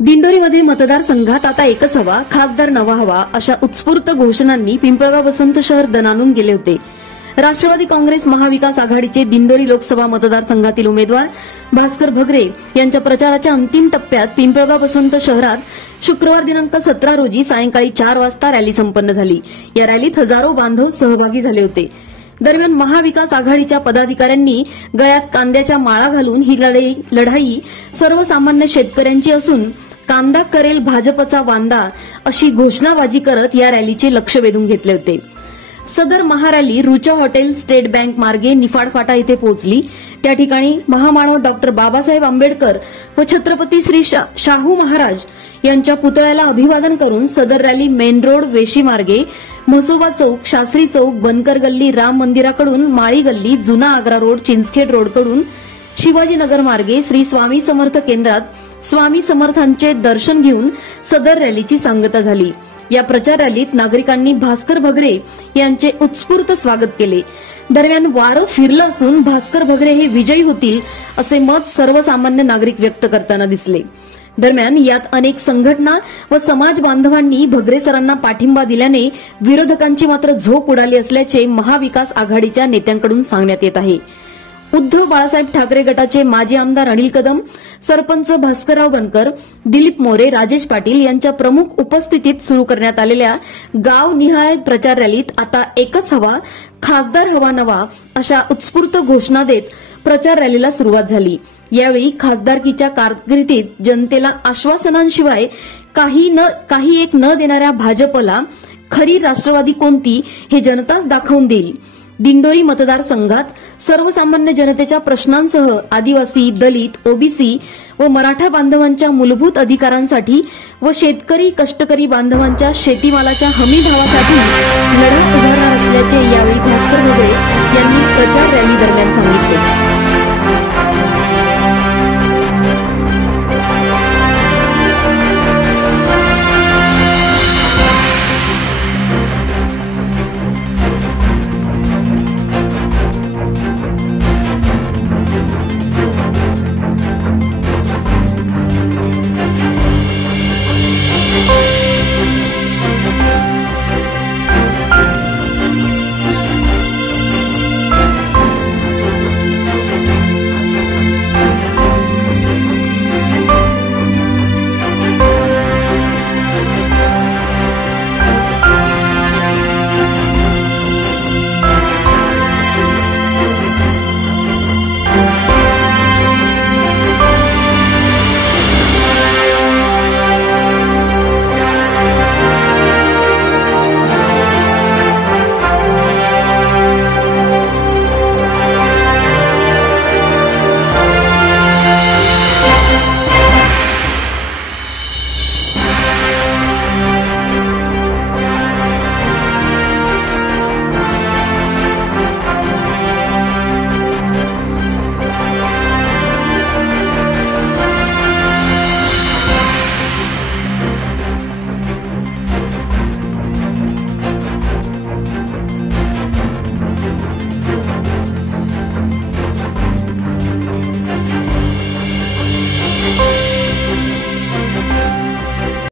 दिंडोरीमध्ये मतदारसंघात आता एकच हवा, खासदार नवा हवा अशा उत्स्फूर्त घोषणांनी पिंपळगाव वसंत शहर दणानून गेले होते। राष्ट्रवादी काँग्रेस महाविकास आघाडीचे दिंडोरी लोकसभा मतदारसंघातील उमेदवार भास्कर भगरे यांच्या प्रचाराच्या अंतिम टप्प्यात पिंपळगाव वसंत शहरात शुक्रवार दिनांक 17 रोजी सायंकाळी 4 वाजता रॅली संपन्न झाली। या रॅलीत हजारो बांधव सहभागी झाले होते। दरम्यान महाविकास आघाडीच्या पदाधिकाऱ्यांनी गळ्यात कांद्याच्या माळा घालून ही लढाई सर्वसामान्य शेतकऱ्यांची असून कांदा करेल भाजपचा वांदा अशी घोषणाबाजी करत या रॅलीचे लक्ष वेधून घेतले होते। सदर महारॅली रुचा हॉटेल स्टेट बँक मार्गे निफाड फाटा येथे पोहोचली। त्या ठिकाणी महामानव डॉक्टर बाबासाहेब आंबेडकर व छत्रपती श्री शाहू महाराज यांच्या पुतळ्याला अभिवादन करून सदर रॅली मेन रोड वेशी मार्गे म्हसोबा चौक, शास्त्री चौक, बनकर गल्ली, राम मंदिराकडून माळी गल्ली, जुना आग्रा रोड, चिंचखेड रोडकडून शिवाजीनगर मार्गे श्री स्वामी समर्थ केंद्रात स्वामी समर्थांचे दर्शन घेऊन सदर रॅलीची सांगता झाली। या प्रचार रॅलीत नागरिकांनी भास्कर भगरे यांचे उत्स्फूर्त स्वागत केले। दरम्यान वारं फिरलं असून भास्कर भगरे हे विजयी होतील असे मत सर्वसामान्य नागरिक व्यक्त करताना दिसले। दरम्यान यात अनेक संघटना व समाज बांधवांनी भगरे सरांना पाठिंबा दिल्याने विरोधकांची मात्र झोप उडाली असल्याचे महाविकास आघाडीच्या नेत्यांकडून सांगण्यात येत आहे। उद्धव बाळासाहेब ठाकरे गटाचे माजी आमदार अनिल कदम, सरपंच भास्करराव बनकर, दिलीप मोरे, राजेश पाटील यांच्या प्रमुख उपस्थितीत सुरू करण्यात आलेल्या गावनिहाय प्रचार रॅलीत आता एकच हवा, खासदार हवा नवा अशा उत्स्फूर्त घोषणा देत प्रचार रॅलीला सुरुवात झाली। यावेळी खासदारकीच्या कारकिर्दीत जनतेला आश्वासनांशिवाय काही एक न देणाऱ्या भाजपला खरी राष्ट्रवादी कोणती हे जनताच दाखवून देईल। दिंडोरी मतदारसंघात सर्वसामान्य जनतेच्या प्रश्नांसह आदिवासी, दलित, ओबीसी व मराठा बांधवांच्या मूलभूत अधिकारांसाठी व शेतकरी कष्टकरी बांधवांच्या शेतीमालाच्या हमी भावासाठी लढा उभारणार असल्याचे यावेळी भास्कर भगरे यांनी प्रचार रॅली दरम्यान सांगितले।